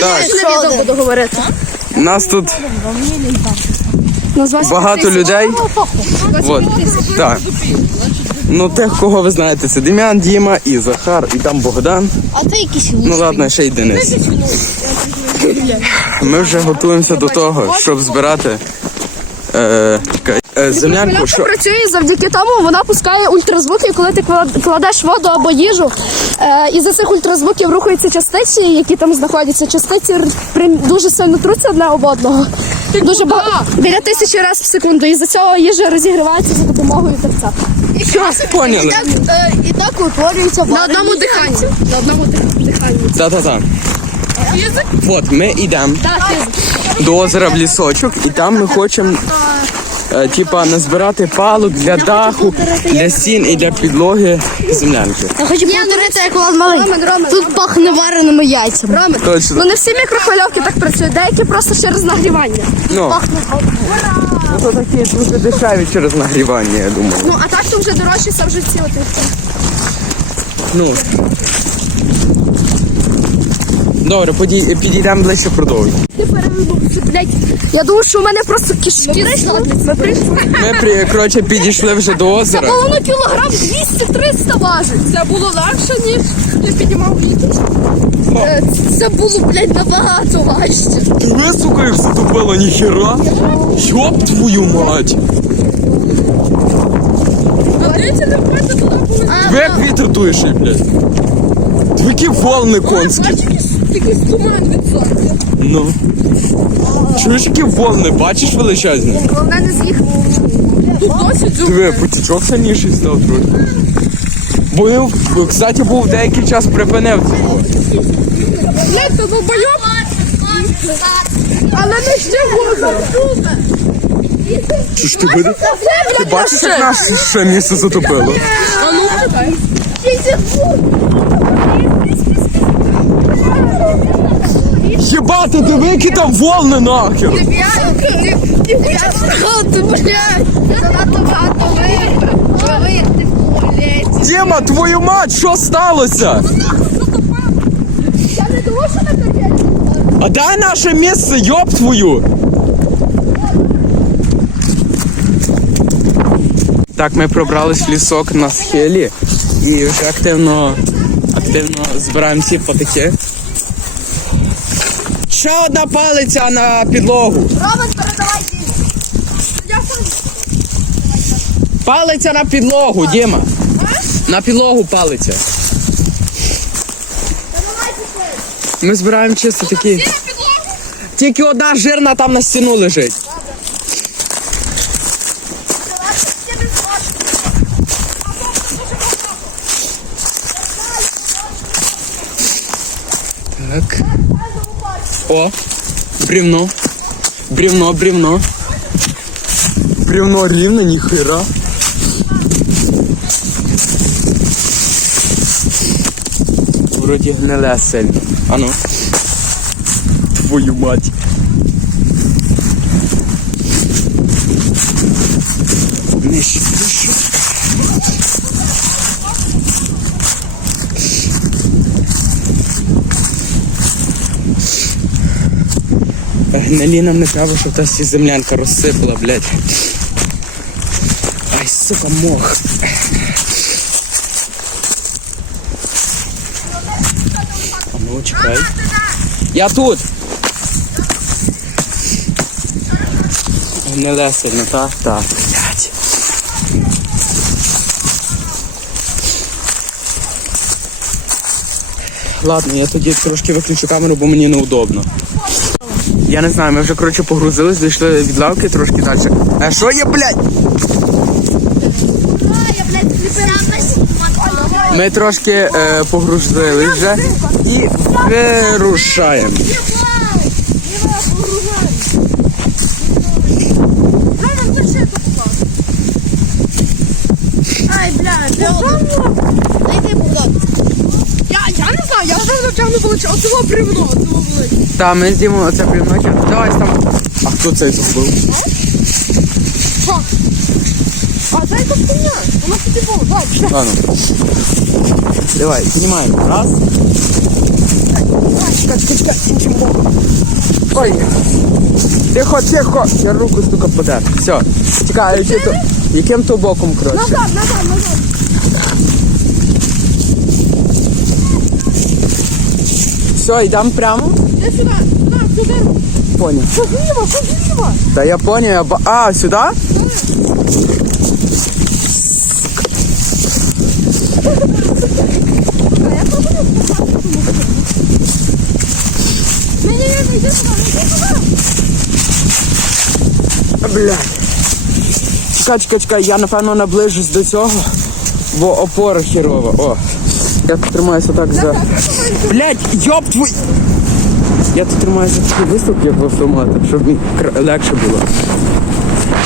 Так. буду говорити. Нас тут багато людей. Вот. Так. Ну, тих, кого ви знаєте, це Дем'ян, Діма і Захар, і там Богдан. А це якийсь Ну ладно, ще й Денис. Ми вже готуємося до того, щоб збирати е, землянку. Що... працює завдяки тому, вона пускає ультразвуки, коли ти кладеш воду або їжу. Е, і за цих ультразвуків рухаються частиці, які там знаходяться. Частиці дуже сильно труться одне об одного. Дуже багато біля тисячі разів в секунду. І за цього їжа розігрівається за допомогою терця. Що? Поняли? і так утворюється На одному диханні. На одному диханні. Та-та-та. От, ми йдемо до озера в лісочок, і там ми хочемо е, типа назбирати палок для даху, для стін і для підлоги землянки. Я хочу повторити, як Влад малий. Тут пахне вареними яйцями. Ну Точно. не всі мікрохвильовки так працюють, деякі просто через нагрівання. Ну, ну то такі дуже дешеві через нагрівання, я думаю. Ну а так то вже дорожче це вже ці от. Ну. Добре, поді- підійдемо ближче блядь. Я думаю, що у мене просто кишки. Ми прийшли. Ми при, коротше, підійшли вже до озера. Було на кілограм 200-300 важить. Це було легше, ніж я піднімав вітер. Е, Це було, блядь, набагато важче. Диви, сука, як затопило, ніхера. Йоп твою мать. А дивіться, не туди, коли... Диви, як вітер дує, блядь. Диви, волни конські. Якийсь- туман від сонця. Ну. Чуєш, які волни, бачиш величезні? Головне не з'їхав. Тут досі. Диви, потічок сильніший став трохи. Бо він, кстати, був деякий час припинив цього. Блядь, то долбойоб. Але не ще озеро. Чи ж ти видиш? Ти бачиш, як наше ще місце затопило? А ну, чекай. Єбати, диви, які там волни нахер! Ти. Діма, твою мать, що сталося? А дай наше місце, йоб твою! Так, ми пробрались в лісок на схилі і вже активно, активно збираємо ці патики. Ще одна палиця на підлогу. Роман, передавай Палиця на підлогу, Діма. На підлогу палиця. Ми збираємо чисто такі. Тільки одна жирна там на стіну лежить. Так. О, бревно. Бревно, бревно. Бревно рівне, ніхера. Вроді гниле сильно. Ану. Твою мать. Нижче, нижче. Гнилі нам не треба, щоб та всі землянка розсипала, блядь. Ай, сука, мох. А ну, чекай. Я тут. Гниле сильно, так? Так, блядь. Ладно, я тоді трошки виключу камеру, бо мені неудобно. Я не знаю, ми вже коротше погрузились, дійшли від лавки трошки далі. А що є, блядь? Ми трошки е, погрузились вже і вирушаємо. Ай, бля, Дайте Богдан. Я, я не знаю, я вже натягну получив. Оцього бревно, оцього велике. Та ми знімемо це прямночі. Давай там. А хто цей зробив? А це якась хуйня. Вона тоді була. Давай, пішли. Ладно. Давай, знімаємо. Раз. Чекай, чекай, чекай, іншим боком. Тихо, тихо. Я руку стука подер. Все. Чекай, які то, яким то боком, коротше. Назад, назад, назад. Все, йдемо прямо. Іди сюди, сюди, сюди. Поняв. Позліво, позліво. Та я поняв, я ба... А, сюди? Блядь. Чекай, чекай, чекай, я напевно наближусь до цього, бо опора херова. О. Я тут тримаюся так за. Блядь, йоп твій! Я тут тримаюся за такий виступ, як в автоматах, щоб мені легше було.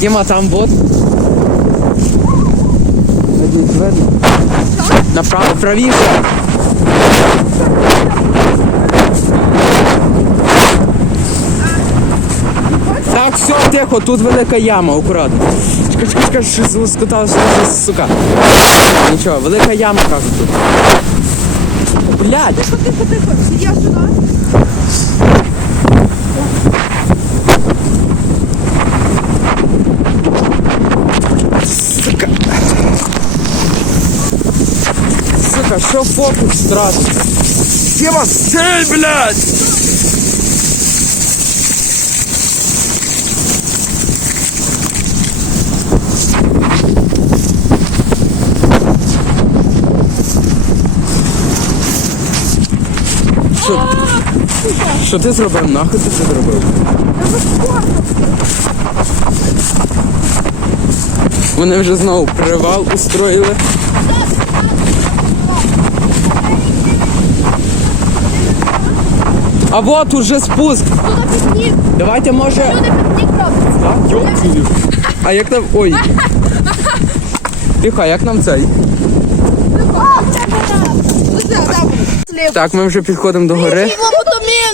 Діма, там бот. Надіюсь, видно. Направо, правіше. Так, все, тихо, тут велика яма, акуратно. Чекай, чекай, чекай, що скоталася, сука. Нічого, велика яма, кажу тут. Блядь! Тихо, тихо, я сюди. Сука. Сука, що фокус втратив? Єба, стель, блядь! Що ти зробив? Нахуй ти це зробив? Вони вже знову привал устроїли. А вот уже спуск. Туди Давайте може. туди пікнік робиться. А. Як нам. Ой. Тихо, як нам цей? Так, ми вже підходимо до гори.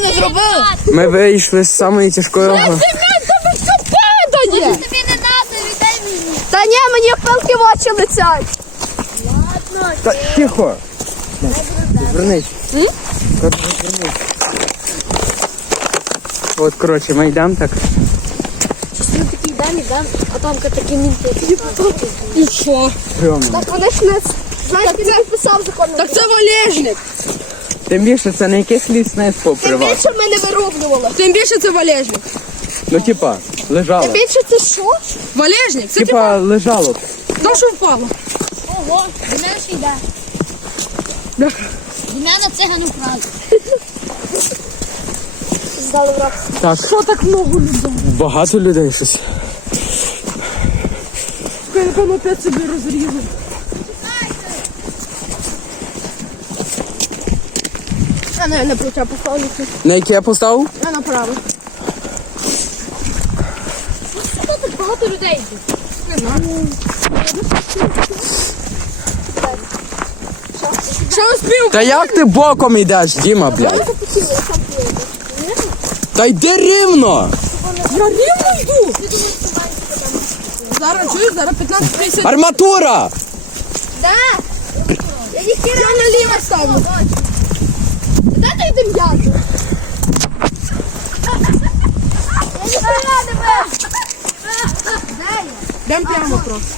Не зробив. Ми вийшли з самої тяжкої. го- Ти блядь, падає. Тобі не надо, віддай мені. Та ні, мені пилки в очі летять. Та, тихо. Звернись. Коротше. От, коротше, ми йдемо так. Ми такі йдемо, йдемо, а там такі мінти. І що? Прямо. Так вони ж не... Знаєш, не закон. Так це валежник. Тим більше це не якийсь лісництво Тим більше ми не вирубнували. Тим більше це валежник. Ну, типа, лежало. Тим більше це що? Валежник? Це Типа, лежало. то, що впало. Ого, до мене ж йде. Да. До мене циганів вкрали. Здали враг. Так, Що так много людей? багато людей щось. Я напевно опять собі розрізав. Я не, не про тебе поставлю. На яке я поставив? Я направо. Що тут багато людей йде? Що успів? Та як ти боком йдеш, Діма, блядь? Та йди рівно! Я рівно йду. Зараз чуєш, зараз 15-50. Арматура! Да. Я наліво ставлю. Дайте йди м'ясо. Дам прямо просто.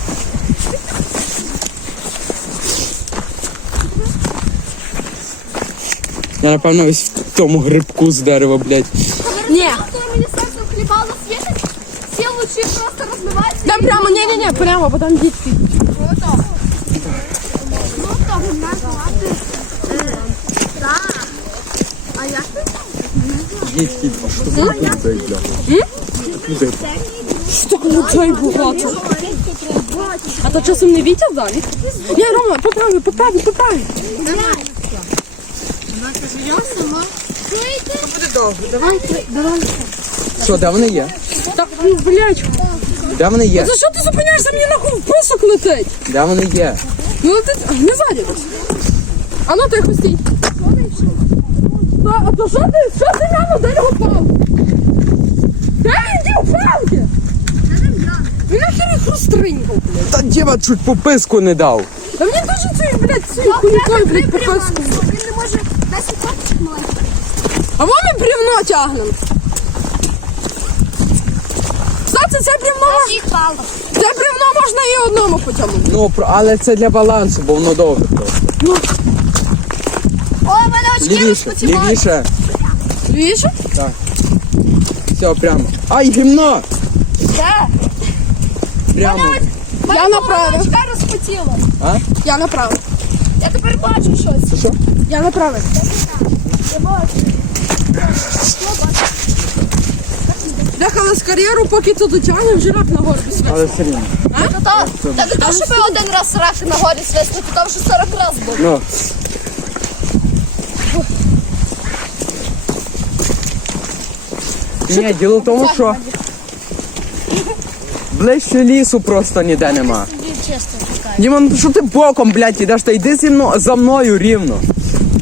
Я напевно ось в тому грибку з дерева, блядь. Ні. Коли мені серце хлібало світить, всі лучі просто розмиваються. Дам прямо, ні, ні, ні, прямо, бо там дітки. Дітки, а що тут людей, блядь? Людей. Що людей багато? А то часом не Вітя далі? Ні, Рома, поправи, поправи, поправи. Я сама. Чуєте? Що, де вони є? Так, ну, блядь. Де вони є? За що ти зупиняєшся? Мені нахуй писок летить. Де вони є? Ну летить, не ззаді. А ну тихо стій. А то що ти, що ти нам де його палку? Де він дів палки? Він нахер їх розтринькав, блядь. Та Діма чуть по писку не дав. Та мені дуже цей, блядь, цей хуйкой, блядь, показує. Він не може 10 років маленький. А вон ми бревно тягнемо. це бревно, це бревно можна і одному потягнути. Ну, про- але це для балансу, бо воно довге просто. О, в мене Лівіше, лівіше. Лівіше? Все, прямо. Ай, гімно! Де? Прямо. Я направо. Очка розпотіла. А? Я направо. Я тепер бачу щось. Що? Я направо. Я бачу. Дехали з кар'єру, поки тут дотягнемо, жираф на горбі. Але все рівно. Та не то, щоб один раз рак на горі свисне, то там вже 40 раз було. Ну. Ні, діло в тому, що ближче лісу просто ніде нема. Дімон, ну що ти боком, блядь, ідеш, та йди зі мною, за мною рівно.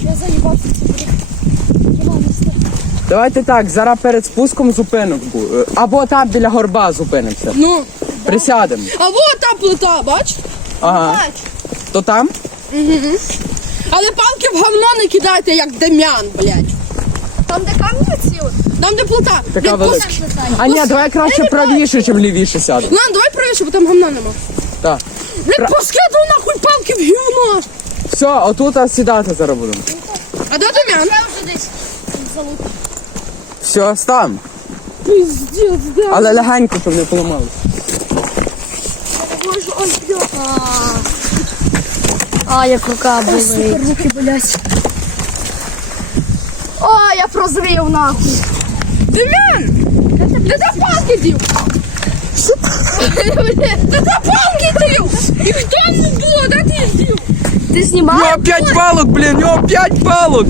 Я заїбався. Давайте так, зараз перед спуском зупинок. бу- е, Або там біля горба зупинимося. Ну. Присядемо. А вот та плита, бач? Ага. То там? Але палки в говно не кидайте, як Дем'ян, блядь. Там, де камні ці? Там, де плита. Така велика. А ні, давай краще правіше, чим лівіше сядемо. Лан, давай правіше, бо там говна нема. Так. Блядь, поскидав нахуй палки в говно. Все, отут а сідати зараз будемо. А де Дем'ян? Я вже десь. Все, стам. Пиздец, де? Але легенько, щоб не поламалося. Боже, ой, блядь. А, як рука болить. Руки болять. О, я прозрів нахуй. Дем'ян! Де ти палки дів? Де ти палки дів? І хто не було? Де ти їх дів? Ти У знімаєш? нього п'ять палок, блін, у нього п'ять палок.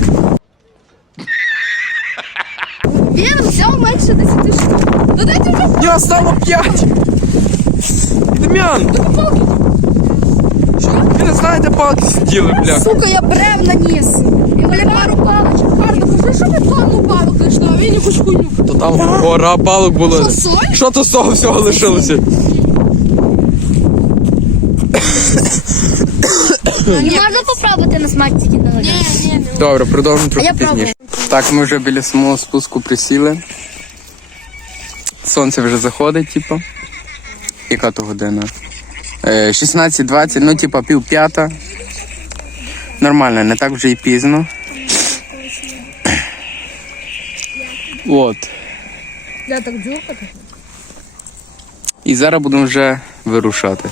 Він взяв менше 10 штук. Та де ти вже У нього стало п'ять. Дем'ян, палки? ви не знаєте палки сиділи, бля. Сука, я бревна ніс. І бля, пару палочок. Кажи, що ви тонну палок знайшли, а він якусь хуйню. То там гора палок було. Що, соль? Що то з того всього лишилося? Не можна попробувати на смак тільки на Ні, ні, Добре, продовжимо трохи я пізніше. Так, ми вже біля самого спуску присіли. Сонце вже заходить, типу. Яка то година? Е, 16.20, ну, типа пів п'ята. Нормально, не так вже і пізно. От. Я так дзюркати. І зараз будемо вже вирушати.